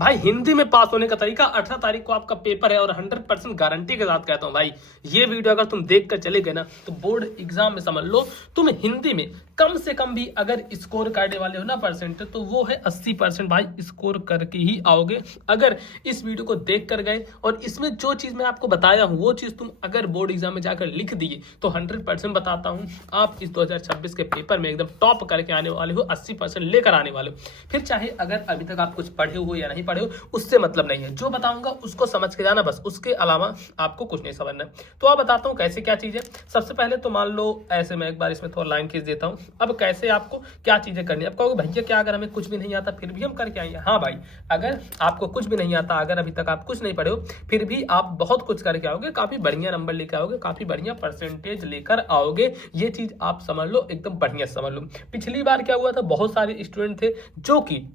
भाई हिंदी में पास होने का तरीका, 18 तारीख को आपका पेपर है और 100% गारंटी के साथ कहता हूं भाई, ये वीडियो अगर तुम देख कर चले गए ना तो बोर्ड एग्जाम में समझ लो तुम हिंदी में कम से कम भी अगर स्कोर करने वाले हो ना परसेंट, तो वो है 80% भाई स्कोर करके ही आओगे। अगर इस वीडियो को देख कर गए और इसमें जो चीज मैं आपको बताया हूं वो चीज तुम अगर बोर्ड एग्जाम में जाकर लिख दिए तो 100% बताता हूं आप इस 2026 के पेपर में एकदम टॉप करके आने वाले हो, 80% लेकर आने वाले हो। फिर चाहे अगर अभी तक आप कुछ पढ़े हो या नहीं पढ़े हो उससे मतलब नहीं है, जो बताऊंगा उसको समझ के जाना बस, उसके अलावा आपको कुछ नहीं समझना है। तो आप बताता हूँ कैसे क्या चीजें। सबसे पहले तो मान लो ऐसे, मैं एक बार इसमें थोड़ा लाइन खींच देता हूँ। अब कैसे आपको क्या चीजें करनी है। अब कहोगे भैया क्या अगर हमें कुछ भी नहीं आता फिर भी हम करके आएंगे। हाँ भाई, अगर आपको कुछ भी नहीं आता, अगर अभी तक आप कुछ नहीं पढ़े हो, फिर भी आप बहुत कुछ करके आओगे, काफी बढ़िया नंबर लेकर आओगे, काफी बढ़िया परसेंटेज लेकर आओगे। ये चीज आप समझ लो, एकदम बढ़िया समझ लो। पिछली बार क्या हुआ था, बहुत सारे स्टूडेंट थे जो कि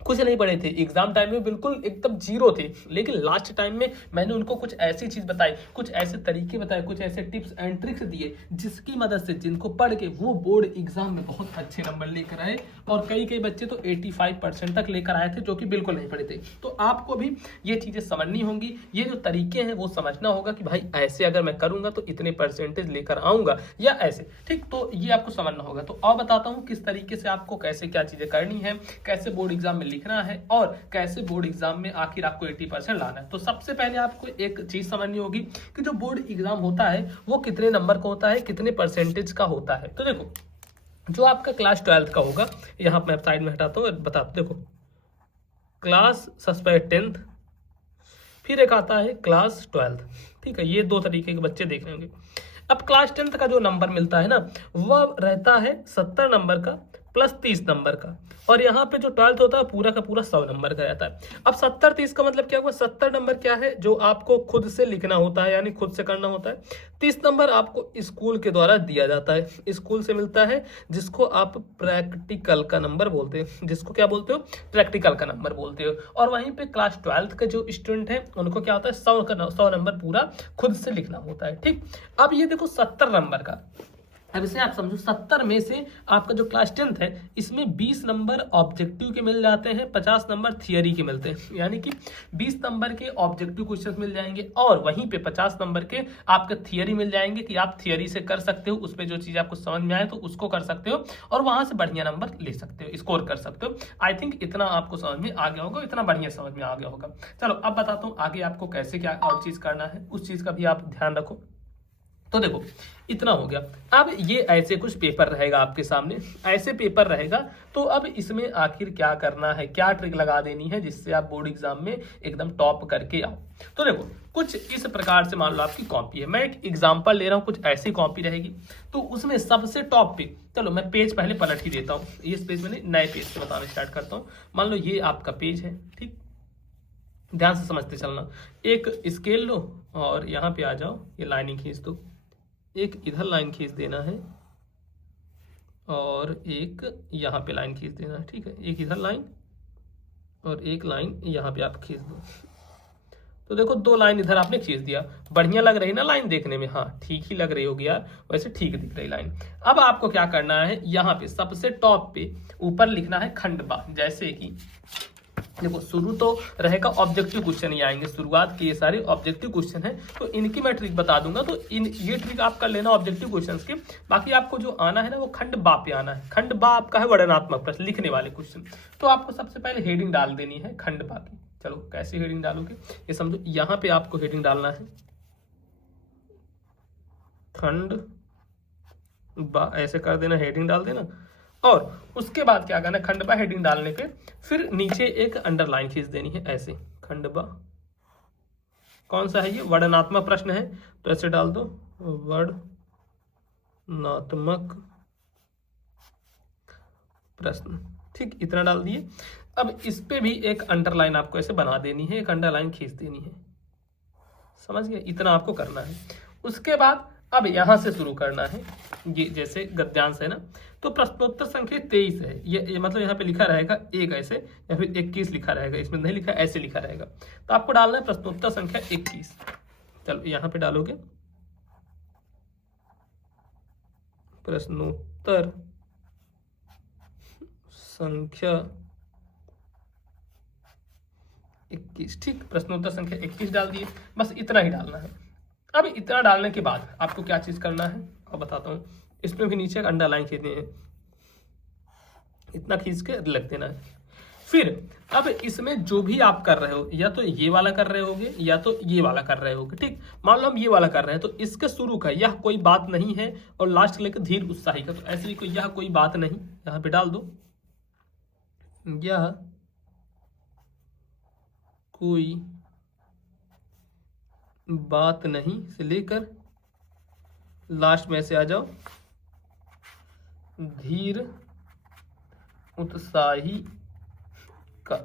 कुछ नहीं पढ़े थे, एग्जाम टाइम में बिल्कुल एकदम जीरो थे, लेकिन लास्ट टाइम में मैंने उनको कुछ ऐसी चीज बताई, कुछ ऐसे तरीके बताए, कुछ ऐसे टिप्स एंड ट्रिक्स दिए जिसकी मदद से जिनको पढ़ के वो बोर्ड एग्जाम में बहुत अच्छे नंबर लेकर आए। और कई कई बच्चे तो 85% तक लेकर आए थे जो कि बिल्कुल नहीं पढ़े थे। तो आपको भी ये चीजें समझनी होंगी, ये जो तरीके हैं वो समझना होगा कि भाई ऐसे अगर मैं करूंगा तो इतने परसेंटेज लेकर आऊंगा या ऐसे, ठीक। तो ये आपको समझना होगा। तो अब बताता हूँ किस तरीके से आपको कैसे क्या चीजें करनी है, कैसे बोर्ड एग्जाम में लिखना है और कैसे बोर्ड एग्जाम में आखिर आपको 80% लाना है। तो सबसे पहले आपको एक चीज समझनी होगी कि जो बोर्ड एग्जाम होता है वो कितने नंबर का होता है, कितने परसेंटेज का होता है। तो देखो, जो आपका क्लास 12 का होगा, यहां मैं साइड में हटाता हूँ, बताता देखो, क्लास सस्पेक्ट 10th, फिर एक आता है क्लास 12th। ठीक है, ये दो तरीके के बच्चे देख रहे होंगे। अब क्लास 10th का जो नंबर मिलता है ना, वह रहता है 70 नंबर का प्लस 30 नंबर का। और यहाँ पे जो 12th होता है पूरा का पूरा 100 नंबर का रहता है। अब 70-30 का मतलब क्या हुआ, 70 नंबर क्या है जो आपको खुद से लिखना होता है, यानी खुद से करना होता है। 30 नंबर आपको स्कूल के द्वारा दिया जाता है, स्कूल से मिलता है, जिसको आप प्रैक्टिकल का नंबर बोलते हैं, जिसको क्या बोलते हो, प्रैक्टिकल का नंबर बोलते हो। और वहीं पे क्लास 12th के जो स्टूडेंट है उनको क्या होता है, 100 नंबर पूरा खुद से लिखना होता है। ठीक, अब ये देखो 70 नंबर का, अब इसे आप समझो 70 में से आपका जो क्लास 10th है इसमें 20 नंबर ऑब्जेक्टिव के मिल जाते हैं, 50 नंबर थियरी के मिलते हैं, यानी कि 20 नंबर के ऑब्जेक्टिव क्वेश्चंस मिल जाएंगे और वहीं पे 50 नंबर के आपके थियरी मिल जाएंगे कि आप थियरी से कर सकते हो, उसमें जो चीज़ आपको समझ में आए तो उसको कर सकते हो और वहां से बढ़िया नंबर ले सकते हो, स्कोर कर सकते हो। आई थिंक इतना आपको समझ में आ गया होगा, इतना बढ़िया समझ में आ गया होगा। चलो अब बताता हूँ आगे आपको कैसे क्या और चीज़ करना है, उस चीज़ का भी आप ध्यान रखो। तो देखो, इतना हो गया। अब ये ऐसे कुछ पेपर रहेगा आपके सामने, ऐसे पेपर रहेगा। तो अब इसमें आखिर क्या करना है, क्या ट्रिक लगा देनी है जिससे आप बोर्ड एग्जाम में एकदम टॉप करके आओ। तो देखो, कुछ इस प्रकार से मान लो आपकी कॉपी है, मैं एक एग्जांपल ले रहा हूँ, कुछ ऐसी कॉपी रहेगी। तो उसमें सबसे टॉप पे, चलो मैं पेज पहले पलट ही देता हूँ, इस पेज में नए पेज से बताना स्टार्ट करता हूँ। मान लो ये आपका पेज है, ठीक, ध्यान से समझते चलना। एक स्केल लो और यहाँ पे आ जाओ, ये लाइनिंग खींच दो, एक इधर लाइन खींच देना है और एक यहाँ पे लाइन खींच देना है। ठीक है, एक इधर लाइन और एक लाइन यहाँ पे आप खींच दो। तो देखो, दो लाइन इधर आपने खींच दिया, बढ़िया लग रही ना लाइन देखने में, हाँ ठीक ही लग रही होगी यार, वैसे ठीक दिख रही लाइन। अब आपको क्या करना है, यहाँ पे सबसे टॉप पे ऊपर लिखना है खंडबा। जैसे कि देखो, शुरू तो रहेगा ऑब्जेक्टिव क्वेश्चन ही आएंगे, शुरुआत के ये सारे ऑब्जेक्टिव क्वेश्चन हैं, तो इनकी मैं ट्रिक बता दूंगा। तो ये ट्रिक आप कर लेना ऑब्जेक्टिव क्वेश्चंस के। बाकी आपको जो आना है ना वो खंड बा पे आना है। खंड बा आपका है वर्णनात्मक प्रश्न लिखने वाले क्वेश्चन। तो आपको सबसे पहले हेडिंग डाल देनी है खंड बा की। चलो कैसे हेडिंग डालोगे ये समझो, यहाँ पे आपको हेडिंग डालना है खंड बा, ऐसे कर देना, हेडिंग डाल देना। और उसके बाद क्या करना है, खंडबा हेडिंग डालने पे फिर नीचे एक अंडरलाइन खींच देनी है ऐसे, खंडबा। कौन सा है ये, वर्णनात्मक प्रश्न है, तो ऐसे डाल दो, वर्णनात्मक प्रश्न। ठीक, इतना डाल दिए। अब इस पे भी एक अंडरलाइन आपको ऐसे बना देनी है, एक अंडरलाइन खींच देनी है, समझ गए, इतना आपको करना है। उसके बाद अब यहां से शुरू करना है, ये जैसे गद्यांश है ना, तो प्रश्नोत्तर संख्या 23 है, ये मतलब यहाँ पे लिखा रहेगा एक ऐसे, या फिर 21 लिखा रहेगा, इसमें नहीं लिखा ऐसे लिखा रहेगा। तो आपको डालना है प्रश्नोत्तर संख्या 21। चलो यहाँ पे डालोगे प्रश्नोत्तर संख्या 21। ठीक, प्रश्नोत्तर संख्या 21 डाल दिए, बस इतना ही डालना है। अब इतना डालने के बाद आपको क्या चीज करना है और बताता हूँ। इसमें भी नीचे अंडरलाइन खींचनी है, इतना खींच के लग देना है। फिर अब इसमें जो भी आप कर रहे हो, या तो ये वाला कर रहे होगे या तो ये वाला कर रहे होगे। ठीक, मान लो हम ये वाला कर रहे हैं तो इसके शुरू का यह कोई बात नहीं है और लास्ट लेकर धीर उत्साही का, तो ऐसे ही कोई यह कोई बात नहीं यहां पे डाल दो, यह कोई बात नहीं से लेकर लास्ट में से आ जाओ धीर उत्साही का।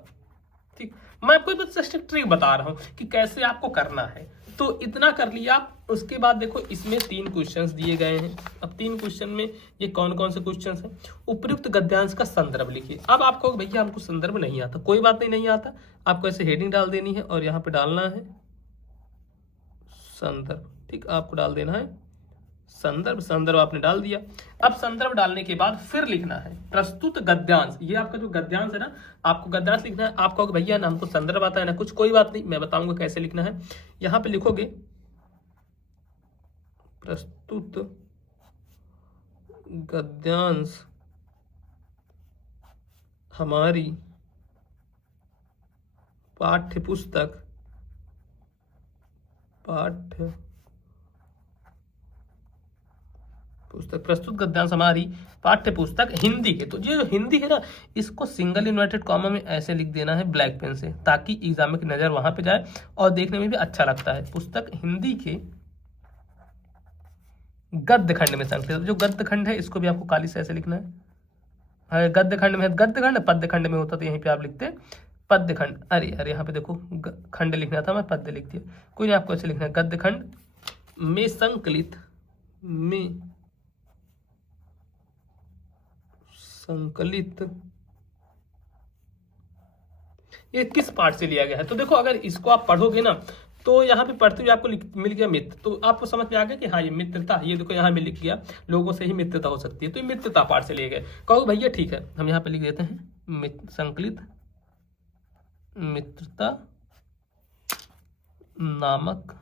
ठीक, मैं आपको बस ट्रिक बता रहा हूं कि कैसे आपको करना है। तो इतना कर लिया आप। उसके बाद देखो इसमें 3 क्वेश्चंस दिए गए हैं। अब 3 क्वेश्चन में ये कौन कौन से क्वेश्चंस हैं। उपयुक्त गद्यांश का संदर्भ लिखिए। अब आपको भैया हमको संदर्भ नहीं आता, कोई बात नहीं, नहीं आता, आपको ऐसे हेडिंग डाल देनी है और यहाँ पे डालना है संदर्भ। ठीक, आपको डाल देना है संदर्भ। संदर्भ आपने डाल दिया। अब संदर्भ डालने के बाद फिर लिखना है प्रस्तुत गद्यांश। ये आपका जो गद्यांश है ना, आपको गद्यांश लिखना है। आप कहोगे भैया ना हमको संदर्भ आता है ना कुछ, कोई बात नहीं, मैं बताऊंगा कैसे लिखना है। यहां पे लिखोगे प्रस्तुत गद्यांश हमारी पाठ्य पुस्तक प्रस्तुत गद्यांश हमारी पाठ्य पुस्तक हिंदी के। तो ये जो हिंदी है ना, इसको सिंगल इन्वर्टेड कॉमा में ऐसे लिख देना है ब्लैक पेन से, ताकि एग्जाम की नजर वहां पे जाए और देखने में भी अच्छा लगता है। पुस्तक हिंदी के गद्य खंड में संकलित। जो गद्य खंड है इसको भी आपको काली से ऐसे लिखना है। गद्य खंड में गद्य खंड, पद्य खंड में होता तो यहीं पे आप लिखते पद्य खंड। अरे अरे यहाँ पे देखो खंड लिखना था, मैं पद्य लिख दिया। कोई नहीं, आपको ऐसे लिखना है गद्य खंड में संकलित ये किस पार्ट से लिया गया है। तो देखो अगर इसको आप पढ़ोगे ना, तो यहाँ पे पढ़ते हुए आपको मिल गया मित्र, तो आपको समझ में आ गया कि हाँ ये मित्रता। ये देखो यहाँ में लिख गया लोगों से ही मित्रता हो सकती है, तो ये मित्रता पार्ट से लिए गए। कहो भैया ठीक है, हम यहाँ पे लिख देते हैं संकलित मित्रता नामक।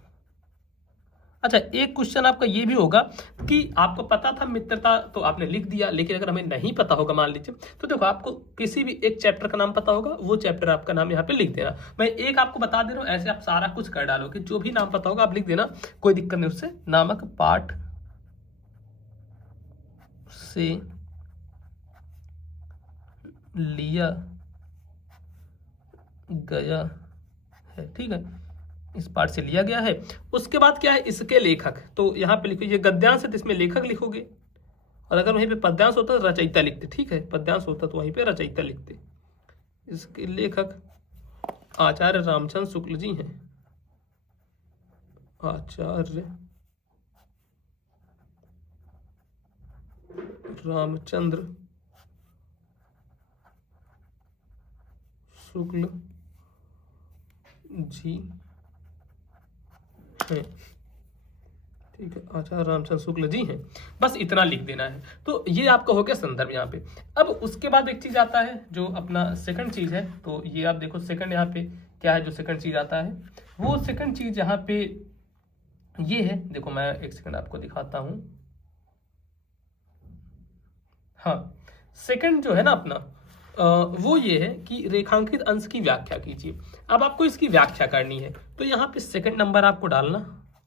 अच्छा, एक क्वेश्चन आपका ये भी होगा कि आपको पता था मित्रता, तो आपने लिख दिया, लेकिन अगर हमें नहीं पता होगा मान लीजिए, तो देखो आपको किसी भी एक चैप्टर का नाम पता होगा, वो चैप्टर आपका नाम यहाँ पे लिख देना। मैं एक आपको बता दे रहा हूँ, ऐसे आप सारा कुछ कर डालोगे, जो भी नाम पता होगा आप लिख देना, कोई दिक्कत नहीं उससे। नामक पाठ से लिया गया है। ठीक है, इस पार्ट से लिया गया है। उसके बाद क्या है, इसके लेखक। तो यहाँ पे लिखो, ये गद्यांश है तो इसमें लेखक लिखोगे, और अगर वहीं पे पद्यांश होता तो रचयिता लिखते। ठीक है, पद्यांश होता तो वहीं पे रचयिता लिखते। इसके लेखक आचार्य रामचंद्र शुक्ल जी हैं। आचार्य रामचंद्र शुक्ल जी हैं। ठीक है, आचार्य रामचंद्र शुक्ल जी हैं। बस इतना लिख देना है। तो ये आपका हो गया संदर्भ यहाँ पे। अब उसके बाद एक चीज आता है जो अपना सेकंड चीज है। तो ये आप देखो सेकंड यहाँ पे क्या है, जो सेकंड चीज आता है वो सेकंड चीज यहाँ पे ये है। देखो मैं एक सेकंड आपको दिखाता हूं। हाँ, सेकंड जो है ना अपना वो ये है कि रेखांकित अंश की व्याख्या कीजिए। अब आपको इसकी व्याख्या करनी है, तो यहाँ पे सेकंड नंबर आपको डालना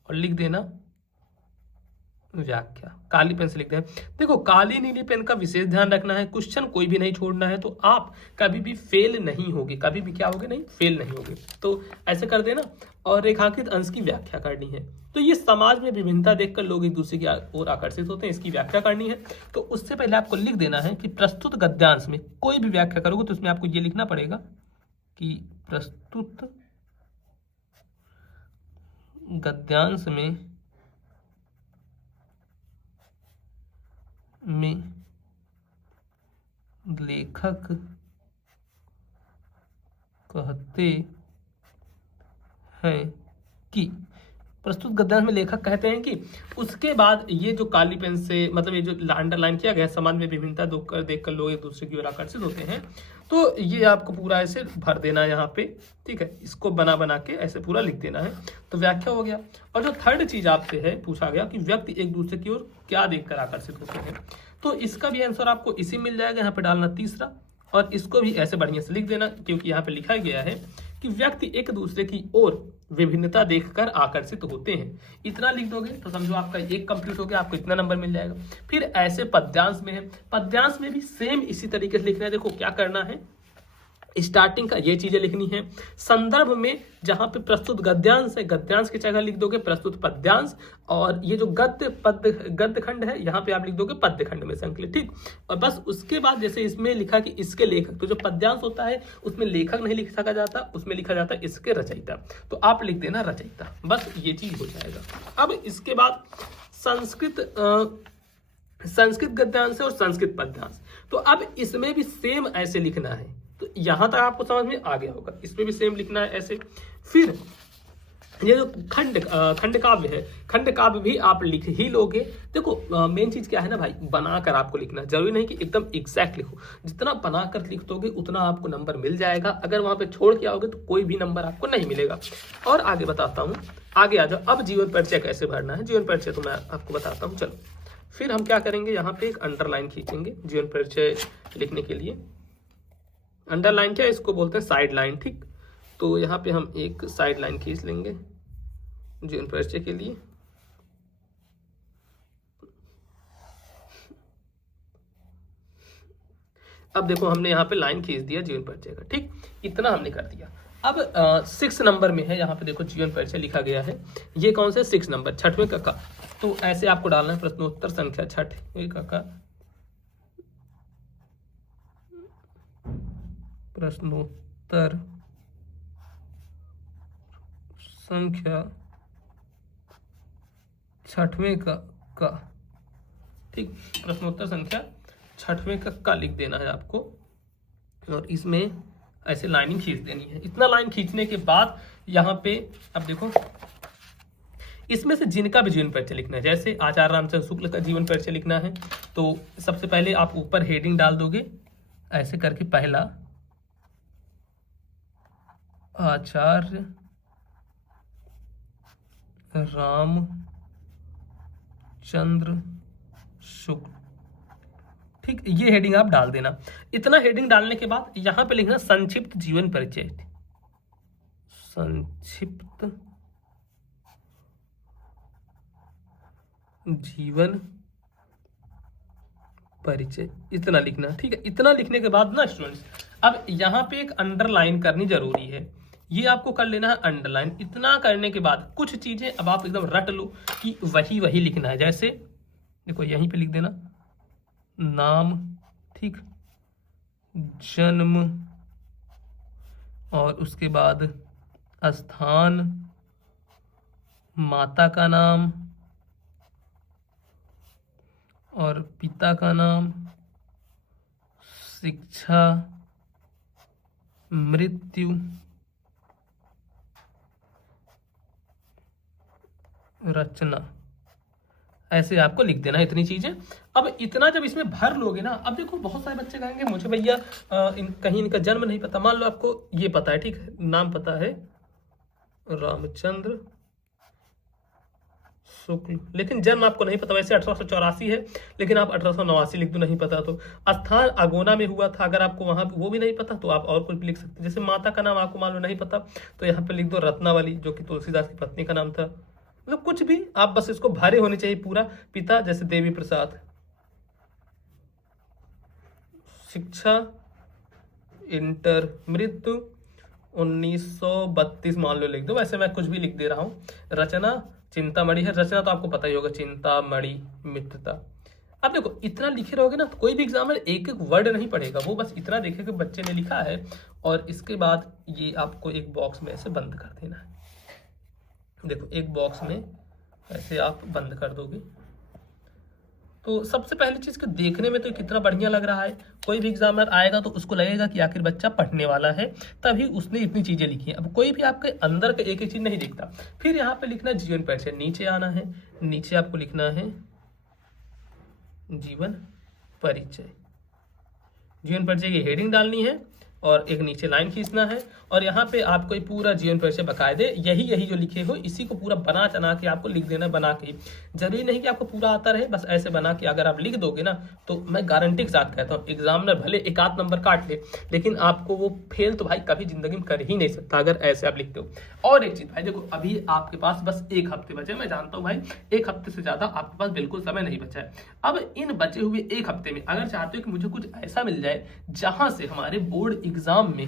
और लिख देना व्याख्या। काली पेन से लिख देना। देखो काली नीली पेन का विशेष ध्यान रखना है, क्वेश्चन कोई भी नहीं छोड़ना है, तो आप कभी भी फेल नहीं होगे, कभी भी क्या होगे, नहीं फेल नहीं होगे। तो ऐसे कर देना और रेखांकित अंश की व्याख्या करनी है। तो ये समाज में विभिन्नता देखकर लोग एक दूसरे की ओर आकर्षित होते हैं, इसकी व्याख्या करनी है। तो उससे पहले आपको लिख देना है कि प्रस्तुत गद्यांश में कोई भी व्याख्या करोगे तो उसमें आपको ये लिखना पड़ेगा कि प्रस्तुत गद्यांश में लेखक कहते हैं कि प्रस्तुत गद्यांश में लेखक कहते हैं कि उसके बाद ये जो काली पेन से मतलब ये जो अंडरलाइन किया गया समाज में विभिन्नता देखकर लोग एक दूसरे की ओर आकर्षित होते हैं, तो ये आपको पूरा ऐसे भर देना है यहाँ पे, ठीक है। इसको बना बना के ऐसे पूरा लिख देना है, तो व्याख्या हो गया। और जो थर्ड चीज आपसे है पूछा गया कि व्यक्ति एक दूसरे की ओर क्या देखकर आकर्षित होते हैं, तो इसका भी आंसर आपको इसी मिल जाएगा। यहाँ पे डालना तीसरा, और इसको भी ऐसे बढ़िया से लिख देना, क्योंकि यहाँ पे लिखा गया है कि व्यक्ति एक दूसरे की ओर विभिन्नता देखकर आकर्षित होते हैं। इतना लिख दोगे तो समझो आपका एक कंप्लीट हो गया, आपको इतना नंबर मिल जाएगा। फिर ऐसे पद्यांश में है, पद्यांश में भी सेम इसी तरीके से लिखना है। देखो क्या करना है, स्टार्टिंग का ये चीजें लिखनी है, संदर्भ में जहां पे प्रस्तुत गद्यांश है, गद्यांश की जगह लिख दोगे प्रस्तुत पद्यांश, और ये जो गद्य खंड है यहाँ पे आप लिख दोगे पद्य खंड में संकलित, ठीक। और बस उसके बाद जैसे इसमें लिखा कि इसके लेखक, तो जो पद्यांश होता है उसमें लेखक नहीं लिख सका जाता, उसमें लिखा जाता है इसके रचयिता, तो आप लिख देना रचयिता, बस ये चीज हो जाएगा। अब इसके बाद संस्कृत गद्यांश और संस्कृत पद्यांश, तो अब इसमें भी सेम ऐसे लिखना है। तो यहां तक आपको समझ में आ गया होगा, इसमें भी सेम लिखना है ऐसे। फिर ये जो खंड काव्य है, खंड काव्य भी आप लिख ही लोगे। देखो मेन चीज क्या है ना भाई, बनाकर आपको लिखना, जरूरी नहीं कि एकदम एग्जैक्ट लिखो, जितना बनाकर लिख दोगे उतना आपको नंबर मिल जाएगा। अगर वहां पे छोड़ के आओगे तो कोई भी नंबर आपको नहीं मिलेगा। और आगे बताता हूँ, आगे आ जाओ। अब जीवन परिचय कैसे भरना है, जीवन परिचय तो मैं आपको बताता हूँ। चलो फिर हम क्या करेंगे, यहाँ पे एक अंडरलाइन खींचेंगे जीवन परिचय लिखने के लिए। अंडरलाइन क्या है, इसको बोलते हैं साइड लाइन, ठीक। तो यहाँ पे हम एक साइड लाइन खींच लेंगे जीवन परिचय के लिए। अब देखो हमने यहाँ पे लाइन खींच दिया जीवन परिचय का, ठीक। इतना हमने कर दिया। अब 6 नंबर में है, यहाँ पे देखो जीवन परिचय लिखा गया है। ये कौन से 6 नंबर, छठवें का। तो ऐसे आपको डालना है प्रश्नोत्तर संख्या छठवें का, प्रश्नोत्तर संख्या छठवें का, ठीक। प्रश्नोत्तर संख्या छठवें का लिख देना है आपको, और इसमें ऐसे लाइनिंग खींच देनी है। इतना लाइन खींचने के बाद यहाँ पे अब देखो, इसमें से जिनका भी जीवन परिचय लिखना है, जैसे आचार्य रामचंद्र शुक्ल का जीवन परिचय लिखना है, तो सबसे पहले आप ऊपर हेडिंग डाल दोगे ऐसे करके, पहला आचार्य रामचंद्र शुक्ल, ठीक। ये हेडिंग आप डाल देना। इतना हेडिंग डालने के बाद यहां पे लिखना संक्षिप्त जीवन परिचय, संक्षिप्त जीवन परिचय, इतना लिखना, ठीक है। इतना लिखने के बाद ना स्टूडेंट्स, अब यहाँ पे एक अंडरलाइन करनी जरूरी है, ये आपको कर लेना है अंडरलाइन। इतना करने के बाद कुछ चीजें अब आप एकदम रट लो कि वही वही लिखना है। जैसे देखो यहीं पे लिख देना नाम, ठीक, जन्म, और उसके बाद स्थान, माता का नाम और पिता का नाम, शिक्षा, मृत्यु, रचना, ऐसे आपको लिख देना है इतनी चीजें। अब इतना जब इसमें भर लोगे ना, अब देखो बहुत सारे बच्चे कहेंगे मुझे भैया कहीं इनका जन्म नहीं पता। मान लो आपको ये पता है, ठीक है, नाम पता है रामचंद्र शुक्ल, लेकिन जन्म आपको नहीं पता। वैसे 1884 है, लेकिन आप 1889 लिख दो, नहीं पता तो। स्थान अगोना में हुआ था, अगर आपको वहां वो भी नहीं पता तो आप और कुछ भी लिख सकते। जैसे माता का नाम आपको मान लो नहीं पता, तो यहाँ पे लिख दो रत्नावली, जो कि तुलसीदास की पत्नी का नाम था। मतलब कुछ भी आप बस इसको भरे होने चाहिए पूरा। पिता जैसे देवी प्रसाद, शिक्षा, इंटर, मृत्यु 1932 मान लो लिख दो। वैसे मैं कुछ भी लिख दे रहा हूँ। रचना चिंतामणि है, रचना तो आपको पता ही होगा, चिंतामणि मित्रता। अब देखो इतना लिखे रहोगे ना तो कोई भी एग्जामिनर एक एक वर्ड नहीं पढ़ेगा, वो बस इतना देखेगा कि बच्चे ने लिखा है, और इसके बाद ये आपको एक बॉक्स में ऐसे बंद कर देना है। देखो एक बॉक्स में ऐसे आप बंद कर दोगे, तो सबसे पहली चीज़ कि देखने में तो कितना बढ़िया लग रहा है। कोई भी एग्जामिनर आएगा तो उसको लगेगा कि आखिर बच्चा पढ़ने वाला है, तभी उसने इतनी चीज़ें लिखी हैं। अब कोई भी आपके अंदर का एक ही चीज़ नहीं दिखता। फिर यहाँ पे लिखना जीवन परिचय, नीचे आना है, नीचे आपको लिखना है जीवन परिचय। जीवन परिचय की हेडिंग डालनी है और एक नीचे लाइन खींचना है और यहाँ पे आपको पूरा जीवन परिचय बकायदे यही जो लिखे हो इसी को पूरा बना चना के आपको लिख देना। बना के जरूरी नहीं कि आपको पूरा आता रहे, बस ऐसे बना के अगर आप लिख दोगे ना तो मैं गारंटी के साथ कहता हूँ एग्जामिनर भले एक आध नंबर काट ले, लेकिन आपको वो फेल तो भाई कभी जिंदगी में कर ही नहीं सकता अगर ऐसे आप लिखते हो। और एक चीज भाई देखो, अभी आपके पास बस एक हफ्ते बचे। मैं जानता हूँ भाई एक हफ्ते से ज्यादा आपके पास बिल्कुल समय नहीं बचा है। अब इन बचे हुए एक हफ्ते में अगर चाहते हो कि मुझे कुछ ऐसा मिल जाए जहां से हमारे बोर्ड एग्जाम में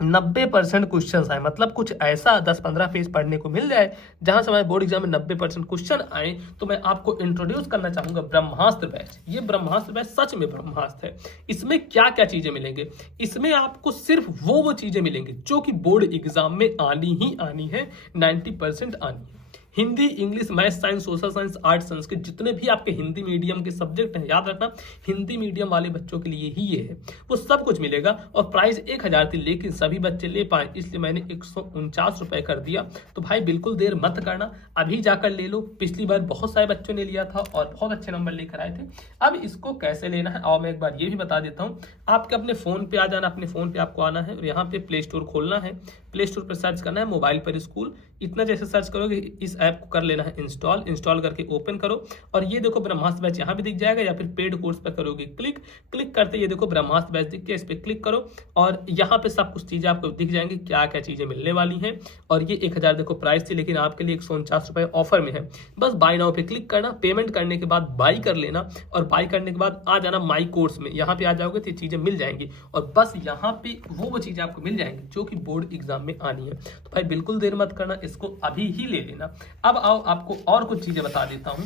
90% क्वेश्चन आए, मतलब कुछ ऐसा 10-15 पेज पढ़ने को मिल जाए जहां से हमारे बोर्ड एग्जाम में 90% क्वेश्चन आए, तो मैं आपको इंट्रोड्यूस करना चाहूंगा ब्रह्मास्त्र बैच। ये ब्रह्मास्त्र बैच सच में ब्रह्मास्त्र है। इसमें क्या क्या चीजें मिलेंगे? इसमें आपको सिर्फ वो चीजें मिलेंगी जो कि बोर्ड एग्जाम में आनी ही आनी है, 90% आनी है। Hindi, English, math, science, social science, art, Sanskrit, जितने भी आपके हिंदी मीडियम के सब्जेक्ट हैं, याद रखना हिंदी मीडियम वाले बच्चों के लिए ही ये है, वो सब कुछ मिलेगा। और प्राइस 1000 थी, लेकिन सभी बच्चे ले पाए इसलिए मैंने 149 रुपए कर दिया। तो भाई बिल्कुल देर मत करना, अभी जाकर ले लो। पिछली बार बहुत सारे बच्चों ने लिया था और बहुत अच्छे नंबर लेकर आए थे। अब इसको कैसे लेना है और मैं एक बार ये भी बता देता हूँ। आपके अपने फोन पे आ जाना, अपने फोन पे आपको आना है और यहाँ पे प्ले स्टोर खोलना है। प्ले स्टोर पर सर्च करना है मोबाइल पर स्कूल। इतना जैसे सर्च करोगे इस ऐप को कर लेना है इंस्टॉल करके ओपन करो और ये देखो ब्रह्मास्त्र बैच यहाँ भी दिख जाएगा, या फिर पेड कोर्स पर करोगे क्लिक करते ये देखो ब्रह्मास्त्र बैच दिख गया, इस पर क्लिक करो और यहाँ पे सब कुछ चीजें आपको दिख जाएंगी, क्या क्या चीजें मिलने वाली हैं। और ये 1000 देखो प्राइस थी, लेकिन आपके लिए 149 रुपए ऑफर में है। बस बाय नाउ पे क्लिक करना, पेमेंट करने के बाद बाय कर लेना और बाय करने के बाद आ जाना माई कोर्स में। यहाँ पे आ जाओगे तो चीजें मिल जाएंगी और बस यहाँ पे वो चीजें आपको मिल जाएंगी जो कि बोर्ड एग्जाम में आनी है। तो भाई बिल्कुल देर मत करना, इसको अभी ही ले लेना। अब आओ आपको और कुछ चीजें बता देता हूँ।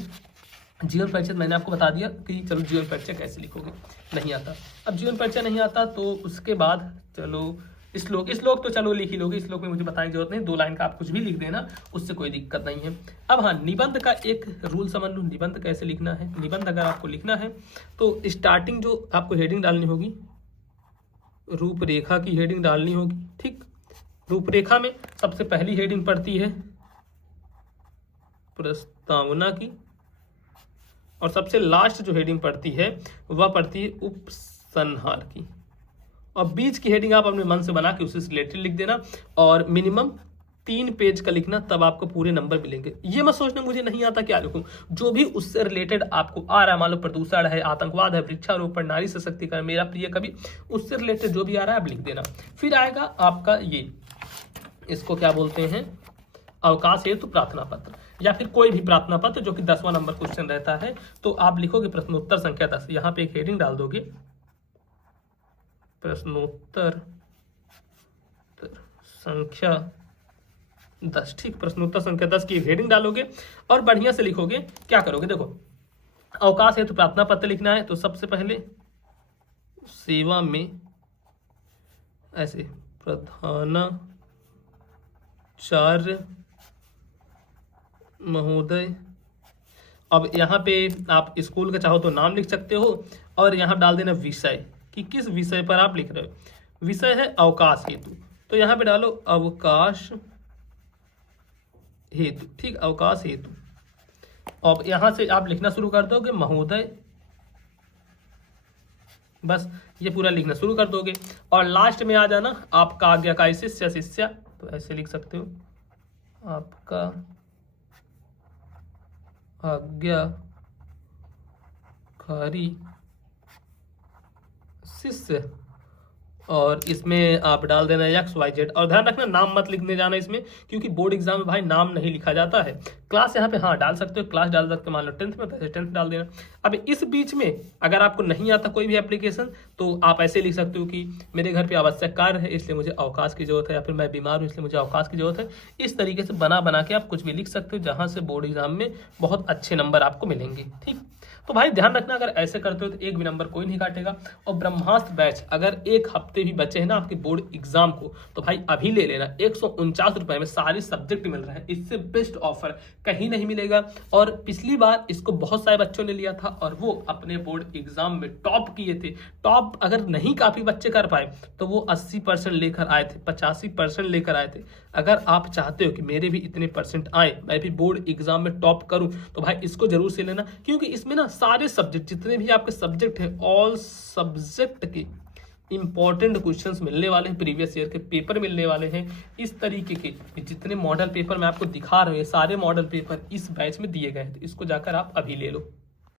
जीवन परिचय मैंने आपको बता दिया कि चलो जीवन परिचय कैसे लिखोगे, नहीं आता। अब जीवन परिचय नहीं आता तो उसके बाद चलो श्लोक तो चलो लिख ही लोगे, श्लोक में मुझे बताने की जरूरत नहीं, 2 लाइन का आप कुछ भी लिख देना, उससे कोई दिक्कत नहीं है। अब हाँ, निबंध का एक रूल समझ लो, निबंध कैसे लिखना है। निबंध अगर आपको लिखना है तो स्टार्टिंग जो आपको हेडिंग डालनी होगी, रूपरेखा की हेडिंग डालनी होगी। ठीक, रूपरेखा में सबसे पहली हेडिंग पड़ती है प्रस्तावना की और सबसे लास्ट जो हेडिंग पड़ती है वह पड़ती है उपसंहार की। और बीच की हेडिंग आप अपने मन से बना के उससे रिलेटेड लिख देना और मिनिमम 3 पेज का लिखना, तब आपको पूरे नंबर मिलेंगे। ये मत सोचना मुझे नहीं आता क्या लिखूं, जो भी उससे रिलेटेड आपको आ रहा है, मान लो प्रदूषण है, आतंकवाद है, वृक्षारोपण, नारी सशक्तिकरण, मेरा प्रिय कवि, उससे रिलेटेड जो भी आ रहा है आप लिख देना। फिर आएगा आपका ये, इसको क्या बोलते हैं, अवकाश हेतु प्रार्थना पत्र या फिर कोई भी प्रार्थना पत्र जो कि 10वां नंबर क्वेश्चन रहता है। तो आप लिखोगे प्रश्नोत्तर संख्या 10, यहाँ पे एक हेडिंग डाल दोगे प्रश्नोत्तर संख्या 10। ठीक, प्रश्नोत्तर संख्या 10 की हेडिंग डालोगे और बढ़िया से लिखोगे। क्या करोगे, देखो अवकाश हेतु प्रार्थना पत्र लिखना है तो सबसे पहले सेवा में ऐसे प्रधानाचार्य महोदय। अब यहाँ पे आप स्कूल का चाहो तो नाम लिख सकते हो और यहाँ डाल देना विषय कि किस विषय पर आप लिख रहे हो। विषय है अवकाश हेतु, तो यहाँ पे डालो अवकाश हेतु। ठीक, अवकाश हेतु। अब यहाँ से आप लिखना शुरू कर दोगे महोदय, बस ये पूरा लिखना शुरू कर दोगे और लास्ट में आ जाना आपका आज्ञाकारी शिष्य शिष्या, तो ऐसे लिख सकते हो आपका आज्ञाकारी शिष्य और इसमें आप डाल देना XYZ। और ध्यान रखना नाम मत लिखने जाना इसमें, क्योंकि बोर्ड एग्जाम में भाई नाम नहीं लिखा जाता है। क्लास यहाँ पे हाँ डाल सकते हो, क्लास डाल सकते हो, मान लो 10th में तो 10th डाल देना। अब इस बीच में अगर आपको नहीं आता कोई भी एप्लीकेशन तो आप ऐसे लिख सकते हो कि मेरे घर पे आवश्यक कार्य है इसलिए मुझे अवकाश की जरूरत है, या फिर मैं बीमार हूँ इसलिए मुझे अवकाश की जरूरत है। इस तरीके से बना के आप कुछ भी लिख सकते हो जहाँ से बोर्ड एग्जाम में बहुत अच्छे नंबर आपको मिलेंगे। ठीक, तो भाई ध्यान रखना अगर ऐसे करते हो तो एक भी नंबर कोई नहीं काटेगा। और ब्रह्मास्त्र बैच अगर एक हफ्ते हफ्ते भी बचे हैं ना आपके बोर्ड एग्जाम को, तो भाई अभी ले लेना। 149 रुपए में सारे सब्जेक्ट मिल रहे हैं, इससे बेस्ट ऑफर कहीं नहीं मिलेगा। और पिछली बार इसको बहुत सारे बच्चों ने लिया था और वो अपने बोर्ड एग्जाम में टॉप किए थे। टॉप अगर नहीं काफी बच्चे कर पाए तो वो 80% लेकर आए थे, 85% लेकर आए थे। अगर आप चाहते हो कि मेरे भी इतने परसेंट आए, मैं भी बोर्ड एग्जाम में टॉप करूं, तो भाई इसको जरूर से लेना, क्योंकि इसमें ना सारे सब्जेक्ट जितने भी आपके सब्जेक्ट हैं, ऑल सब्जेक्ट के इंपॉर्टेंट क्वेश्चंस मिलने वाले हैं, प्रीवियस ईयर के पेपर मिलने वाले हैं। इस तरीके के जितने मॉडल पेपर मैं आपको दिखा रहा हूँ, ये सारे मॉडल पेपर इस बैच में दिए गए हैं, तो इसको जाकर आप अभी ले लो।